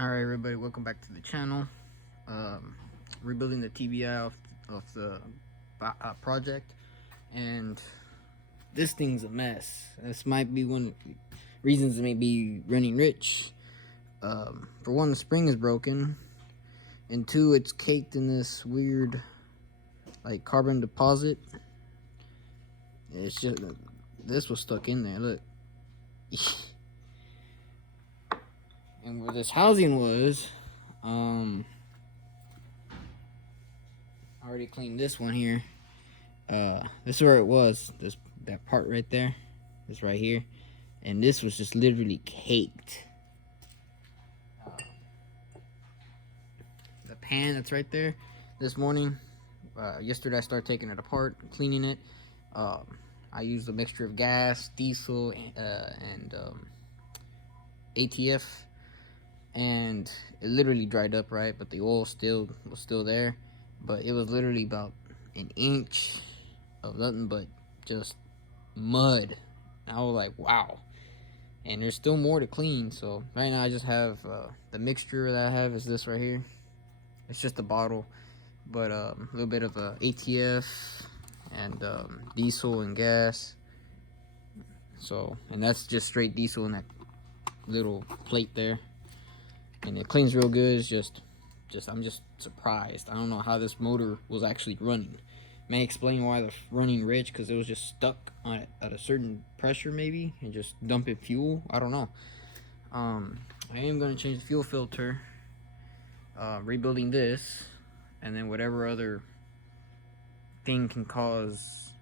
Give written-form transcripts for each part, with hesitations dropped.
Alright everybody, welcome back to the channel. Rebuilding the TBI of the project, and this thing's a mess. This might be one of the reasons it may be running rich. For one, the spring is broken, and two, it's caked in this weird like carbon deposit. It's just, this was stuck in there, look. And where this housing was, I already cleaned this one here. This is where it was. That part right there, this right here, and this was just literally caked. The pan that's right there. This morning, yesterday I started taking it apart, cleaning it. I used a mixture of gas, diesel, and ATF. And it literally dried up, right? But the oil was still there. But it was literally about an inch of nothing but just mud. And I was like, wow. And there's still more to clean. So right now I just have the mixture that I have is this right here. It's just a bottle, but a little bit of ATF and diesel and gas. So, and that's just straight diesel in that little plate there. And it cleans real good. It's I'm just surprised. I don't know how this motor was actually running. May explain why they're running rich, because it was just stuck on at a certain pressure maybe and just dumping fuel. I don't know. I am going to change the fuel filter, rebuilding this, and then whatever other thing can cause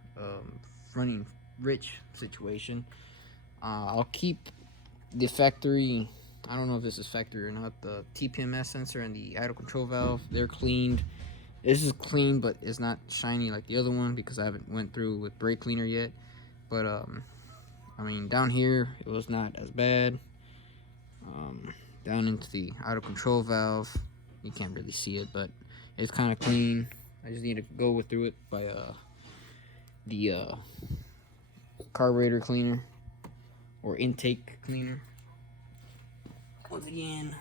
running rich situation. I'll keep the factory, I don't know if this is factory or not, the TPMS sensor and the idle control valve, they're cleaned. This is clean, but it's not shiny like the other one because I haven't went through with brake cleaner yet. But I mean, down here it was not as bad. Down into the idle control valve, you can't really see it, but it's kind of clean. I just need to go through it by the carburetor cleaner or intake cleaner. Once again,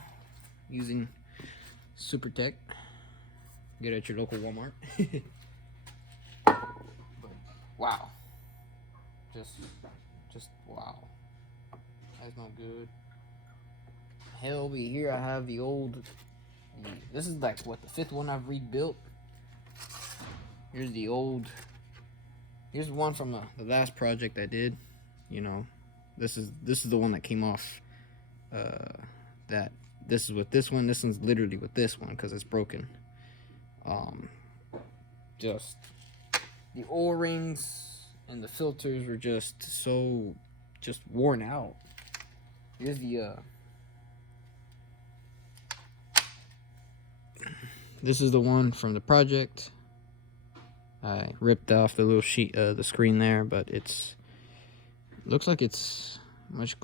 using Super Tech. Get it at your local Walmart. But wow, just wow. That's not good. Hell, over here I have the old. This is like what, the fifth one I've rebuilt. Here's the old. Here's one from the last project I did. You know, this is the one that came off. That this is with this one. This one's literally with this one because it's broken. Just the O-rings and the filters were just worn out. Here's the this is the one from the project. I ripped off the little sheet, the screen there, but looks like it's much.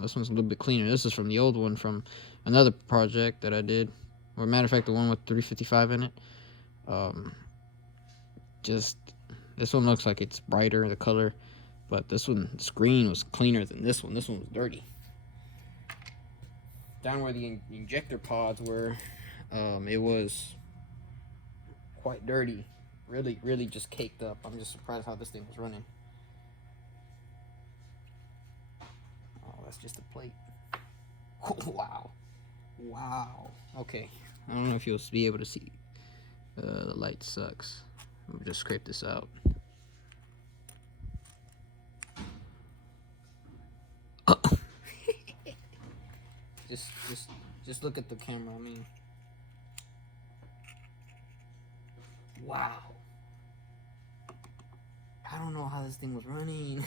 This one's a little bit cleaner. This is from the old one from another project that I did. Or matter of fact, the one with 355 in it. Just this one looks like it's brighter, the color, but this one, the screen was cleaner than this one. This one was dirty. Down where the injector pods were, it was quite dirty. Really just caked up. I'm just surprised how this thing was running. Oh, that's just a plate. Wow. Okay. I don't know if you'll be able to see. The light sucks. Let me just scrape this out. Just look at the camera. I mean, wow. I don't know how this thing was running.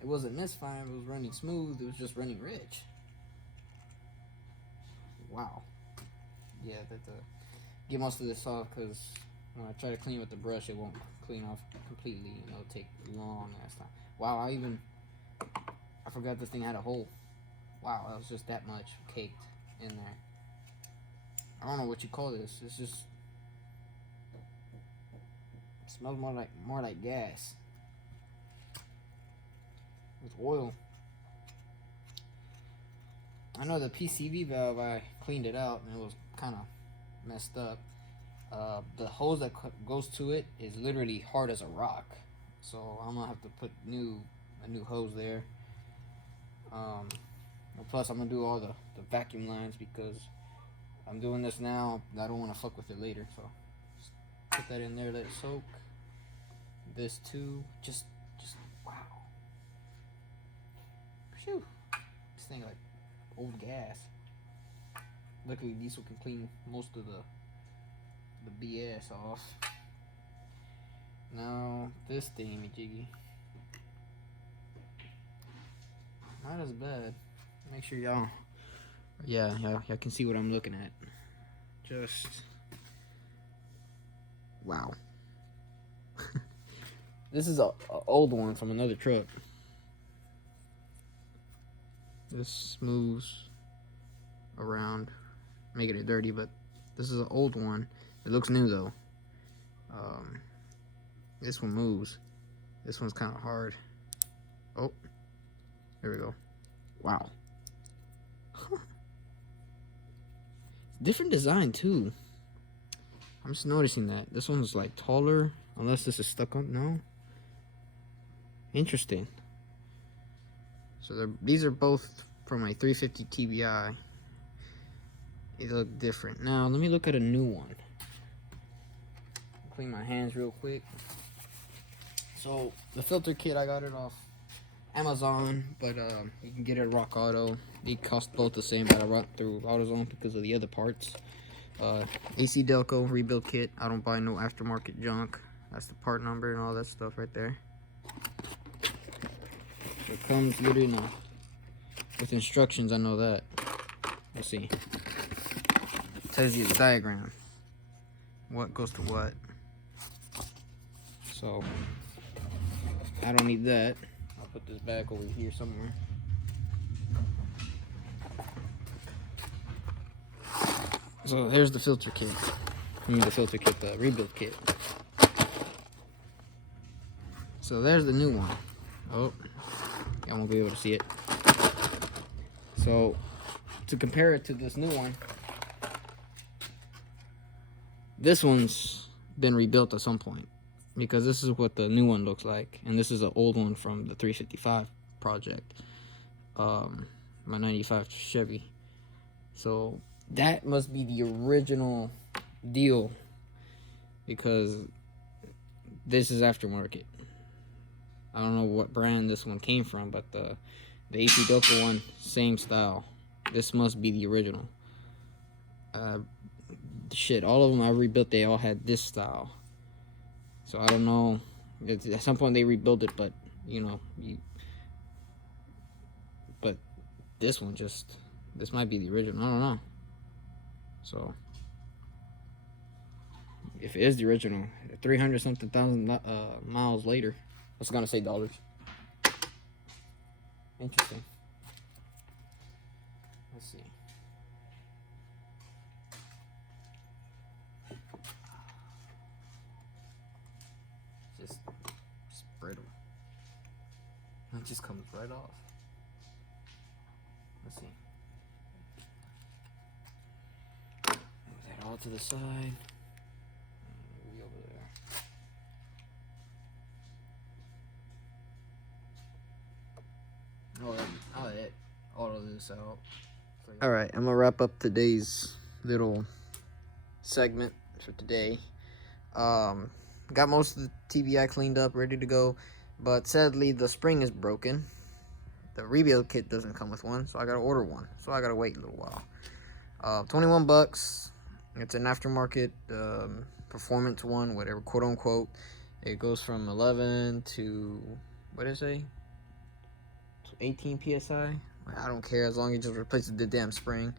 It wasn't misfiring. It was running smooth. It was just running rich. Wow. Yeah, get most of this off, because when I try to clean with the brush, it won't clean off completely. It'll take a long ass time. Wow, I forgot this thing had a hole. Wow, that was just that much caked in there. I don't know what you call this. It's just, it smells more like gas with oil. I know the PCV valve, I cleaned it out and it was kind of messed up. The hose that goes to it is literally hard as a rock, so I'm gonna have to put a new hose there. Plus I'm gonna do all the vacuum lines because I'm doing this now. I don't want to fuck with it later, so just put that in there, let it soak. This too, just wow. Phew. This thing like old gas. Luckily diesel can clean most of the BS off. Now this thingy jiggy, not as bad. Make sure y'all, y'all can see what I'm looking at. Just wow. This is a old one from another truck. This moves around, making it dirty, but this is an old one. It looks new though. This one moves. This one's kind of hard. Oh, there we go. Wow. Different design too. I'm just noticing that this one's like taller, unless this is stuck on. No. Interesting. So these are both from my 350 TBI. They look different. Now let me look at a new one. Clean my hands real quick. So the filter kit, I got it off Amazon, but you can get it at Rock Auto. They cost both the same, but I brought through AutoZone because of the other parts. AC Delco rebuild kit. I don't buy no aftermarket junk. That's the part number and all that stuff right there. It comes literally with instructions. I know that. Let's see. It tells you the diagram. What goes to what. So I don't need that. I'll put this back over here somewhere. So here's the filter kit. I mean the filter kit, the rebuild kit. So there's the new one. Oh, I won't be able to see it. So to compare it to this new one, this one's been rebuilt at some point, because this is what the new one looks like, and this is an old one from the 355 project, my 95 Chevy. So that must be the original deal, because this is aftermarket. I don't know what brand this one came from, but the AC Delco one, same style. This must be the original. Shit, all of them I rebuilt, they all had this style. So I don't know. At some point they rebuilt it, but you know, but this one this might be the original. I don't know. So if it is the original, 300 something thousand miles later, I was gonna say dollars. Interesting. Let's see. Just brittle. It just comes right off. Let's see. Move that all to the side. Maybe over there. I'll auto this out. Alright, I'm gonna wrap up today's little segment for today. Got most of the TBI cleaned up, ready to go, but sadly the spring is broken. The rebuild kit doesn't come with one, so I gotta order one. So I gotta wait a little while. 21 bucks. It's an aftermarket performance one, whatever, quote unquote. It goes from 11 to, what did it say? 18 psi. I don't care, as long as it just replaces the damn spring.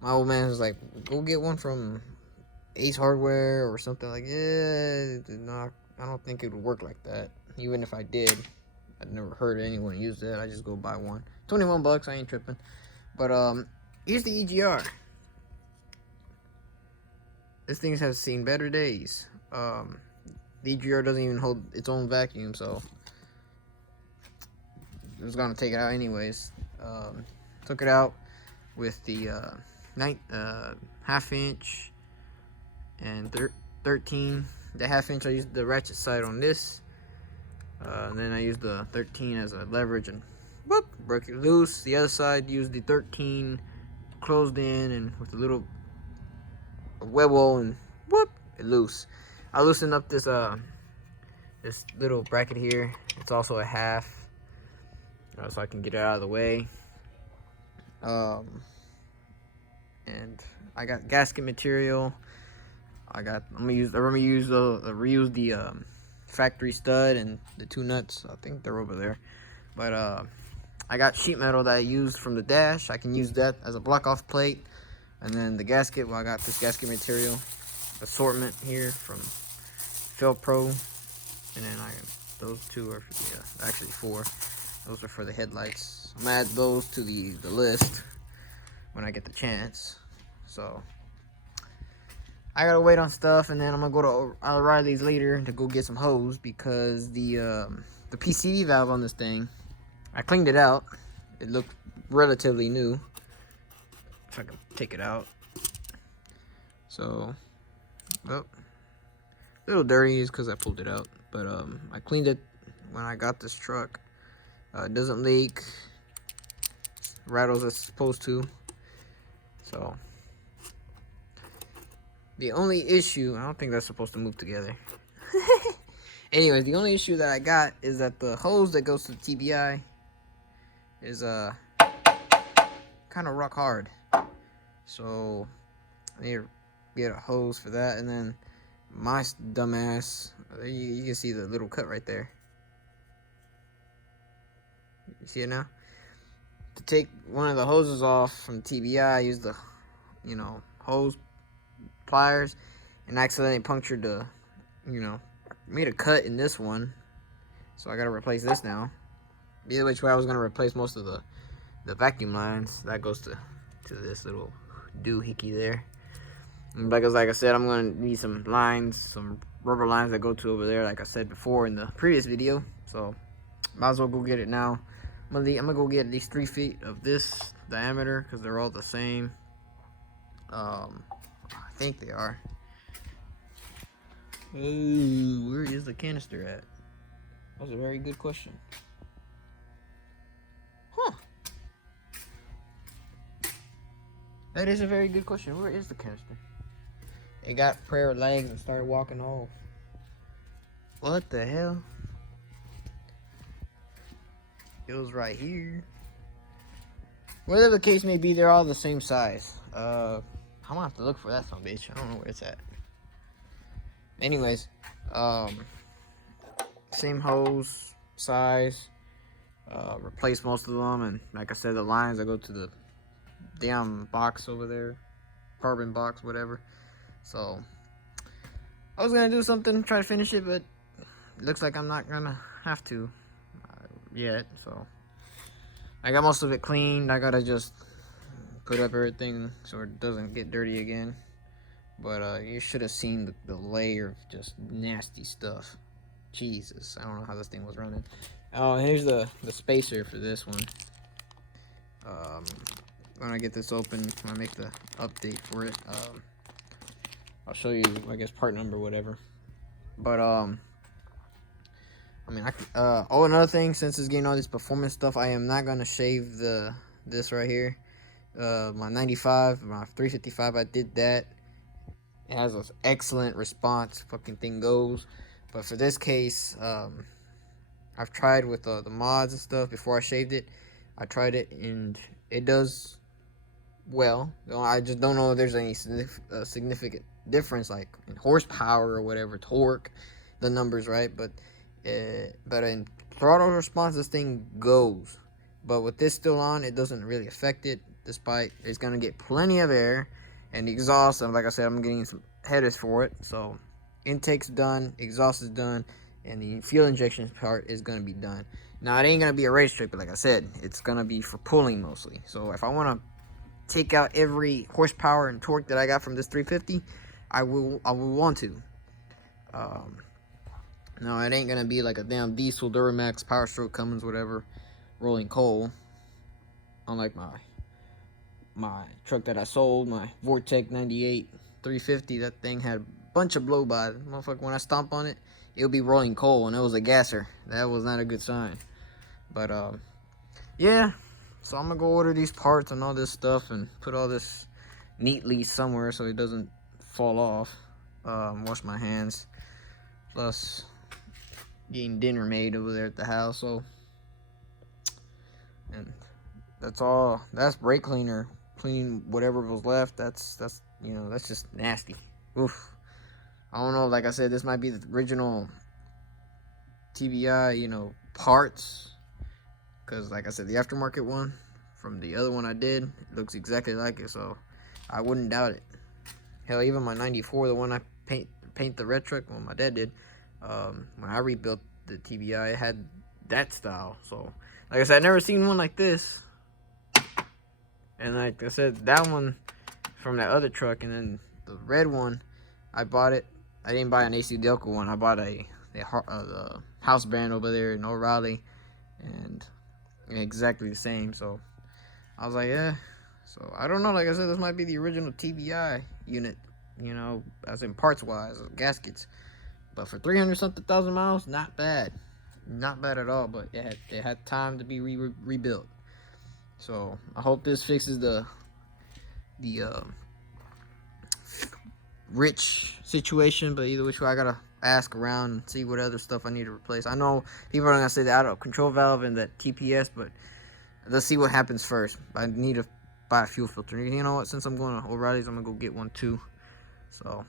My old man was like, go get one from Ace Hardware or something. Like, yeah, I don't think it would work like that. Even if I did, I'd never heard anyone use that. I just go buy one. 21 bucks, I ain't tripping. But here's the EGR. This thing has seen better days. The EGR doesn't even hold its own vacuum, so it was gonna take it out anyways. Took it out with the half inch and 13. The half inch I used the ratchet side on this, and then I used the 13 as a leverage and whoop, broke it loose. The other side used the 13 closed in and with a little web hole and whoop, it loose. I loosened up this this little bracket here. It's also a half, so I can get it out of the way. And I got gasket material. I'm gonna reuse the factory stud and the 2 nuts. I think they're over there. But I got sheet metal that I used from the dash. I can use that as a block off plate. And then the gasket, well, I got this gasket material assortment here from Felpro. And then those 2 are actually 4. Those are for the headlights. I'm gonna add those to the list when I get the chance. So I gotta wait on stuff, and then I'm gonna go to O'Reilly's later to go get some hose, because the Pcv valve on this thing, I cleaned it out. It looked relatively new. If I can take it out. So, well, a little dirty is because I pulled it out, but I cleaned it when I got this truck. It doesn't leak, rattles as it's supposed to. So the only issue, I don't think that's supposed to move together. Anyways, the only issue that I got is that the hose that goes to the TBI is kind of rock hard. So I need to get a hose for that. And then my dumbass, you can see the little cut right there. You see it now? To take one of the hoses off from TBI, I used the, hose pliers and accidentally punctured the, made a cut in this one. So I gotta replace this now. Either which way, I was gonna replace most of the vacuum lines. That goes to this little doohickey there. And because like I said, I'm gonna need some lines, some rubber lines that go to over there, like I said before in the previous video. So might as well go get it now. I'm gonna go get at least 3 feet of this diameter, because they're all the same. I think they are. Ooh, where is the canister at? That's a very good question. Huh. That is a very good question. Where is the canister? It got prayer legs and started walking off. What the hell? It was right here. Whatever the case may be, they're all the same size. I'm gonna have to look for that son of a bitch. I don't know where it's at. Anyways, same hose size. Replace most of them, and like I said, the lines that go to the damn box over there, carbon box, whatever. So I was gonna do something, try to finish it, but it looks like I'm not gonna have to yet. So I got most of it cleaned. I gotta just put up everything so it doesn't get dirty again. But you should have seen the layer of just nasty stuff. Jesus, I don't know how this thing was running. Oh, here's the spacer for this one. When I get this open, when I make the update for it, I'll show you, I guess, part number, whatever. But oh, another thing, since it's getting all this performance stuff, I am not gonna shave this right here. My 95, my 355, I did that. It has an excellent response. Fucking thing goes. But for this case, I've tried with the mods and stuff before I shaved it. I tried it and it does well. I just don't know if there's any significant difference, like in horsepower or whatever, torque, the numbers, right? But in throttle response, this thing goes. But with this still on, it doesn't really affect it. Despite it's gonna get plenty of air and the exhaust. And like I said, I'm getting some headers for it. So intake's done, exhaust is done, and the fuel injection part is gonna be done. Now it ain't gonna be a race track, but like I said, it's gonna be for pulling mostly. So if I want to take out every horsepower and torque that I got from this 350, I will want to. No, it ain't gonna be like a damn diesel Duramax Power Stroke Cummins whatever rolling coal, unlike my truck that I sold, my Vortec 98 350. That thing had a bunch of blow by. Motherfucker, when I stomp on it, it'll be rolling coal, and it was a gasser. That was not a good sign. But yeah. So I'm gonna go order these parts and all this stuff and put all this neatly somewhere so it doesn't fall off. Wash my hands. Plus getting dinner made over there at the house. So, and that's all. That's brake cleaner. Cleaning whatever was left. That's you know, that's just nasty. Oof. I don't know. Like I said, this might be the original TBI, you know, parts. Because, like I said, the aftermarket one from the other one I did, it looks exactly like it. So, I wouldn't doubt it. Hell, even my 94, the one I paint the red truck, well, my dad did. When I rebuilt the TBI, it had that style. So, like I said, I never seen one like this. And like I said, that one from that other truck, and then the red one, I bought it. I didn't buy an AC Delco one. I bought the house brand over there in O'Reilly, and exactly the same. So I was like, yeah. So I don't know. Like I said, this might be the original TBI unit. You know, as in parts wise, gaskets. But for 300 something thousand miles, not bad. Not bad at all. But it had time to be rebuilt. So I hope this fixes the rich situation. But either which way, I gotta ask around and see what other stuff I need to replace. I know people are gonna say the out control valve and that TPS, but let's see what happens first. I need to buy a fuel filter. You know what? Since I'm going to O'Reilly's, I'm gonna go get one too. So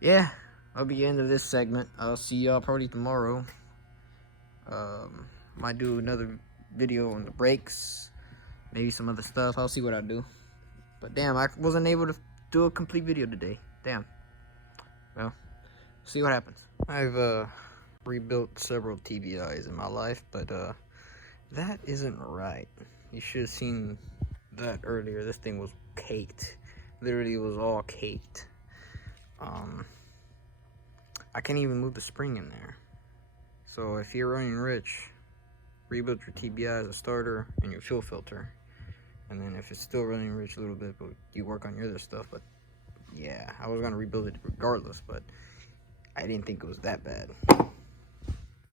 yeah, that'll be the end of this segment. I'll see y'all probably tomorrow. Might do another video on the brakes, maybe some other stuff. I'll see what I do. But damn, I wasn't able to do a complete video today. Damn. Well, see what happens. I've rebuilt several TBIs in my life, but that isn't right. You should have seen that earlier. This thing was caked. Literally, it was all caked. I can't even move the spring in there. So if you're running rich, rebuild your TBI as a starter and your fuel filter. And then if it's still running rich a little bit, but you work on your other stuff. But yeah, I was gonna rebuild it regardless, but I didn't think it was that bad.